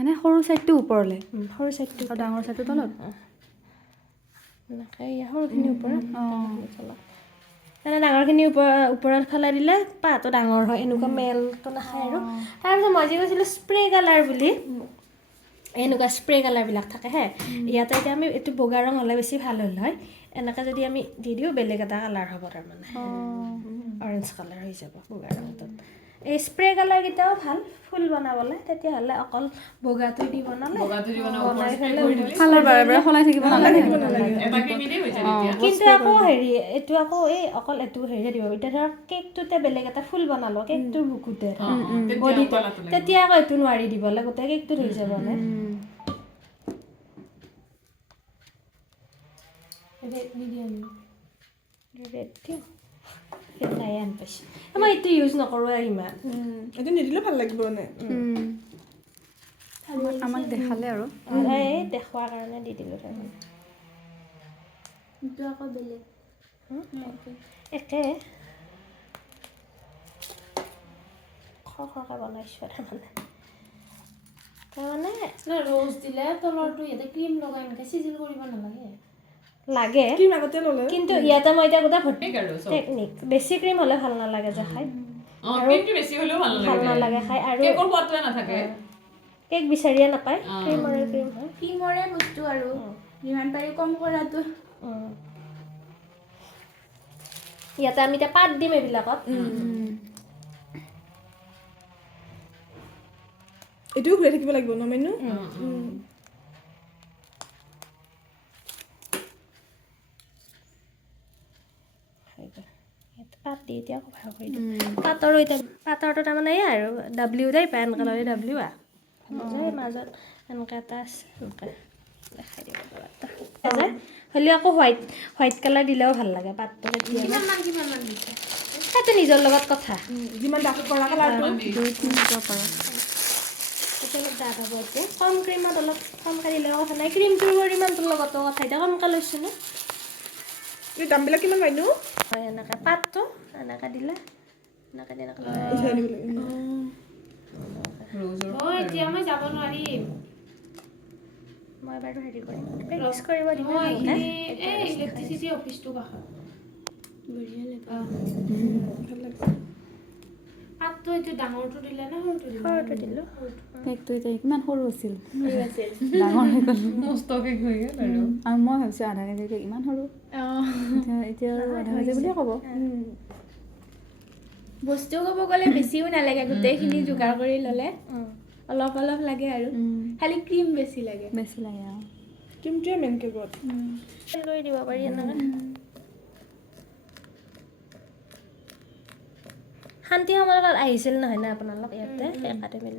মানে সৰু সাইডটো ওপৰলে সৰু সাইডটো আৰু ডাঙৰ সাইডটো তলত এনেকৈ সৰুখিনি ওপৰত মানে ডাঙৰখিনি ওপৰত ফেলাই দিলে পাতটো ডাঙৰ হয় এনেকুৱা মেলটো নাখায় আৰু তাৰপিছত মই যে কৈছিলোঁ স্প্ৰে কালাৰ বুলি এনেকুৱা স্প্ৰে কালাৰবিলাক থাকে হে ইয়াতে এতিয়া আমি এইটো বগা ৰং হ'লে বেছি ভাল হ'ল হয় এনেকৈ যদি আমি দি দিওঁ বেলেগ এটা কালাৰ হ'ব তাৰমানে অৰেঞ্জ কালাৰ হৈ যাব বগা ৰংটোত এই স্প্ৰে কালাৰকেইটাও ভাল ফুল বনাবলৈ তেতিয়াহ'লে অকল বগাটো দি বনালে বনাই পেলাই কালাৰ বাৰে বাৰে সলাই থাকিব নালাগে কিন্তু আকৌ হেৰি এইটো আকৌ এই অকল এইটো হেৰি দিব এতিয়া ধৰক কেকটোতে বেলেগ এটা ফুল বনালোঁ কেকটোৰ বুকুতে তেতিয়া আকৌ এইটো নোৱাৰি দিবলৈ গোটেই কেকটোত হৈ যাবনে ৰেড মিডিয়াম ৰেড দিওঁ নাই আন পাইছোঁ মই এইটো ইউজ নকৰোঁ ইমান এইটো নিদিলেও ভাল লাগিব নে আমাক দেখালে আৰু এই দেখুৱাৰ কাৰণে দি দিলোঁ তাৰমানে এইটো আকৌ বেলেগ একে খৰকৈ বনাইছোঁ তাৰমানে ৰ'জ দিলে তলৰটো ইয়াতে ক্ৰীম লগাই এনেকৈ চিজিল কৰিব নালাগে লাগে ক্ৰীম আগতে ল'লে কিন্তু ইয়াতে মই এতিয়া গোটেই ভৰ্তি টেকনিক বেছি ক্ৰীম হ'লে ভাল নালাগে যে খাই ক্ৰীমটো বেছি হ'লেও ভাল নালাগে খাই আৰু কেকৰ সোৱাদটোৱে নাথাকে কেক বিচাৰিয়ে নাপায় ক্ৰীমৰে ক্ৰীম হয় ক্ৰীমৰে বস্তু আৰু যিমান পাৰি কম কৰাটো ইয়াতে আমি এতিয়া পাত দিম এইবিলাকত এইটোও ঘূৰাই থাকিব লাগিব ন মেনু পাত দি এতিয়া কভাৰ কৰি দিম পাতৰো এতিয়া পাতৰটো তাৰমানে এই আৰু ডাব্লিউ দেই পেন কালাৰে ডাব্লিউ মাজত এনেকৈ এটা আছে এনেকৈ দেখাই দিব পৰা হ'লেও আকৌ হোৱাইট কালাৰ দিলেও ভাল লাগে পাতটো কিমান মান দিছে সেইটো নিজৰ লগত কথা যিমান ডাঠ কৰা কালাৰটো 2-3 দিব পাৰা এতিয়া অলপ ডাঠ হ'ব এতিয়া কম ক্ৰীমত অলপ কমকৈ দিলেও কথা নাই ক্ৰীমটোৰ পৰিমাণটোৰ লগতো কথা এতিয়া কমকৈ লৈছোঁ ন এই দামবিলাক কিমান পাইনো হয় এনেকৈ পাতটো এনেকৈ দিলে এনেকৈ দি এনেকৈ উঠাই দিব লাগে এতিয়া মই যাব নোৱাৰিম মই বাৰু হেৰি কৰিম প্ৰেক্টিচ কৰিব দিম এই ইলেক্ট্ৰিচিটি অফিচটো কাষত ভাল লাগিছে পাতটো এইটো ডাঙৰটো দিলে নে সৰুটো দিলে সৰুটো দিলোঁ কেকটো এতিয়া কিমান সৰু আছিল ডাঙৰ হৈ গ'ল মস্ত কেক হৈ গ'ল আৰু আৰু মই ভাবিছোঁ আধা কেজি কেক ইমান সৰু এতিয়া আৰু আধা কেজি বুলিয়ে ক'ব বস্তু ক'ব গ'লে বেছিও নালাগে গোটেইখিনি যোগাৰ কৰি ল'লে অলপ অলপ লাগে আৰু খালি ক্ৰীম বেছি লাগে আৰু ক্ৰীমটোৱে মেইন কেকত লৈ দিব পাৰি এনেকৈ শান্তি সময়ত আহিছিল নহয় না আপোনালোক ইয়াতে একাডেমীলৈ